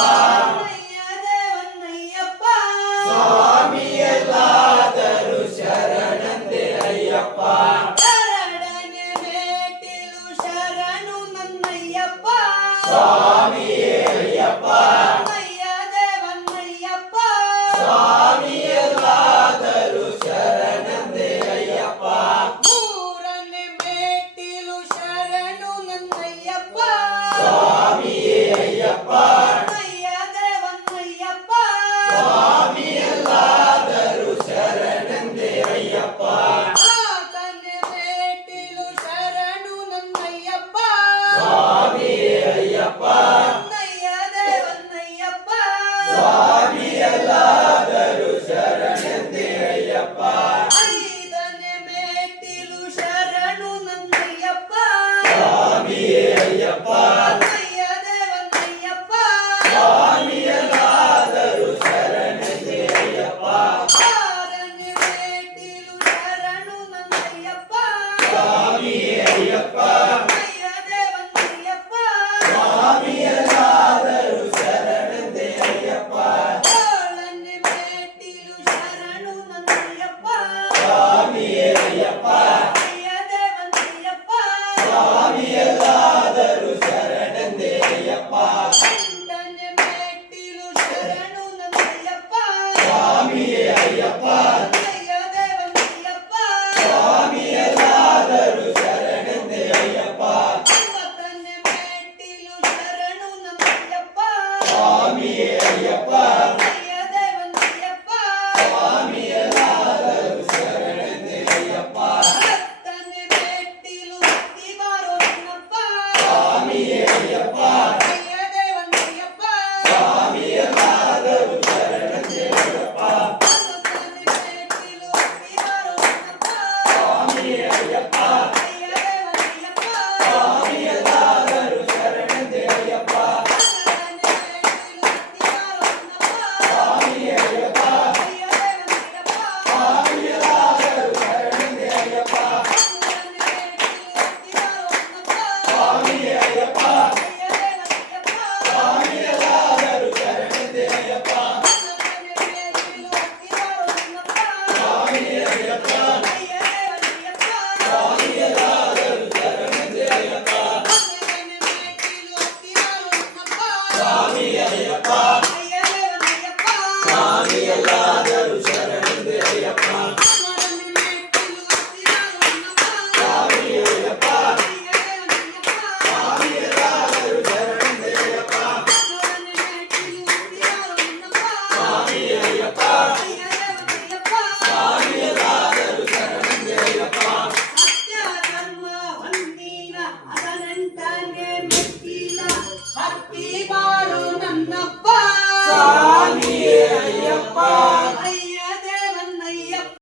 ಅಯ್ಯ ದೇವನ್ನಯ್ಯಪ್ಪ ಸ್ವಾಮಿ ಎಲ್ಲಾದರೂ ಶರಣಂದೆ ಅಯ್ಯಪ್ಪ ಶರಣನೆ ಮೇಟಿಲು ಶರಣು ನನ್ನಯ್ಯಪ್ಪ ಸ್ವಾಮಿಯೇ ಅಯ್ಯಪ್ಪ ಅಯ್ಯ ದೇವನ್ನಯ್ಯಪ್ಪ ಸ್ವಾಮಿ ಎಲ್ಲಾದರೂ ಶರಣಂದೆ ಅಯ್ಯಪ್ಪ ಮೂರನೇ ಮೇಟಿಲು ಶರಣು ನನ್ನಯ್ಯಪ್ಪ ಸ್ವಾಮಿಯೇ ಅಯ್ಯಪ್ಪ ಅಯ್ಯ ದೇವನ್ನಯ್ಯಪ್ಪ ಸ್ವಾಮಿ ಎಲ್ಲಾದರೂ ಶರಣಂದೆ ಅಯ್ಯಪ್ಪ ಆತನೇ ಮೇಟಿಲು ಶರಣು ನನ್ನಯ್ಯಪ್ಪ ಸ್ವಾಮಿಯೇ ಅಯ್ಯಪ್ಪ ಅಯ್ಯ ದೇವನ್ನಯ್ಯಪ್ಪ ಸ್ವಾಮಿ ಎಲ್ಲಾದರೂ ಶರಣಂದೆ ಅಯ್ಯಪ್ಪ ಐದನೇ ಮೇಟಿಲು ಶರಣು ನನ್ನಯ್ಯಪ್ಪ ಸ್ವಾಮಿಯೇ ಅಯ್ಯಪ್ಪ ಅಯ್ಯ ದೇವನ್ನಯ್ಯಪ್ಪ ಸ್ವಾಮಿ ಎಲ್ಲಾದರೂ ಶರಣಂದೆ ಅಯ್ಯಪ್ಪ ಆರನೇ ಮೇಟಿಲು ಶರಣು ನನ್ನಯ್ಯಪ್ಪ ಸ್ವಾಮಿಯೇ ಅಯ್ಯಪ್ಪ ಅಯ್ಯ ದೇವನ್ನಯ್ಯಪ್ಪ ಸ್ವಾಮಿ ಎಲ್ಲಾದರೂ ಶರಣಂದೆ ಅಯ್ಯಪ್ಪ ಏಳನೇ ಮೇಟಿಲು ಶರಣು ನನ್ನಯ್ಯಪ್ಪ ಸ್ವಾಮಿಯೇ ಅಯ್ಯಪ್ಪ ಅಯ್ಯ ದೇವನ್ನಯ್ಯಪ್ಪ ಸ್ವಾಮಿ ಎಲ್ಲಾದರೂ ಶರಣಂದೆ ಅಯ್ಯಪ್ಪ ಎಂಟನೇ ಮೇಟಿಲು ಶರಣು ನನ್ನಯ್ಯಪ್ಪ ಸ್ವಾಮಿಯೇ ಅಯ್ಯಪ್ಪ ಅಯ್ಯ ದೇವನ್ನಯ್ಯಪ್ಪ ಸ್ವಾಮಿ ಎಲ್ಲಾದರೂ ಶರಣಂದೆ ಅಯ್ಯಪ್ಪ ಒಂಬತ್ತನೇ ಮೇಟಿಲು ಶರಣು ನನ್ನಯ್ಯಪ್ಪ ಸ್ವಾಮಿಯೇ ಅಯ್ಯಪ್ಪ ಅಯ್ಯ ದೇವನ್ನಯ್ಯಪ್ಪ ಸ್ವಾಮಿ ಎಲ್ಲಾದರೂ ಶರಣಂದೆ ಅಯ್ಯಪ್ಪ ಹತ್ತನೇ ಮೇಟಿಲು ಹತ್ತಿ ಬಾರೋ ನನ್ನಪ್ಪ ಸ್ವಾಮಿಯೇ ಅಯ್ಯಪ್ಪ ಅಯ್ಯ ದೇವನ್ನಯ್ಯಪ್ಪ ಸ್ವಾಮಿ ಎಲ್ಲಾದರೂ ಶರಣಂದೆ ಅಯ್ಯಪ್ಪ ಹನ್ನೊಂದನೇ ಮೇಟಿಲು ಹತ್ತಿ ಬಾರೋ ನನ್ನಪ್ಪ ಸ್ವಾಮಿಯೇ ಅಯ್ಯಪ್ಪ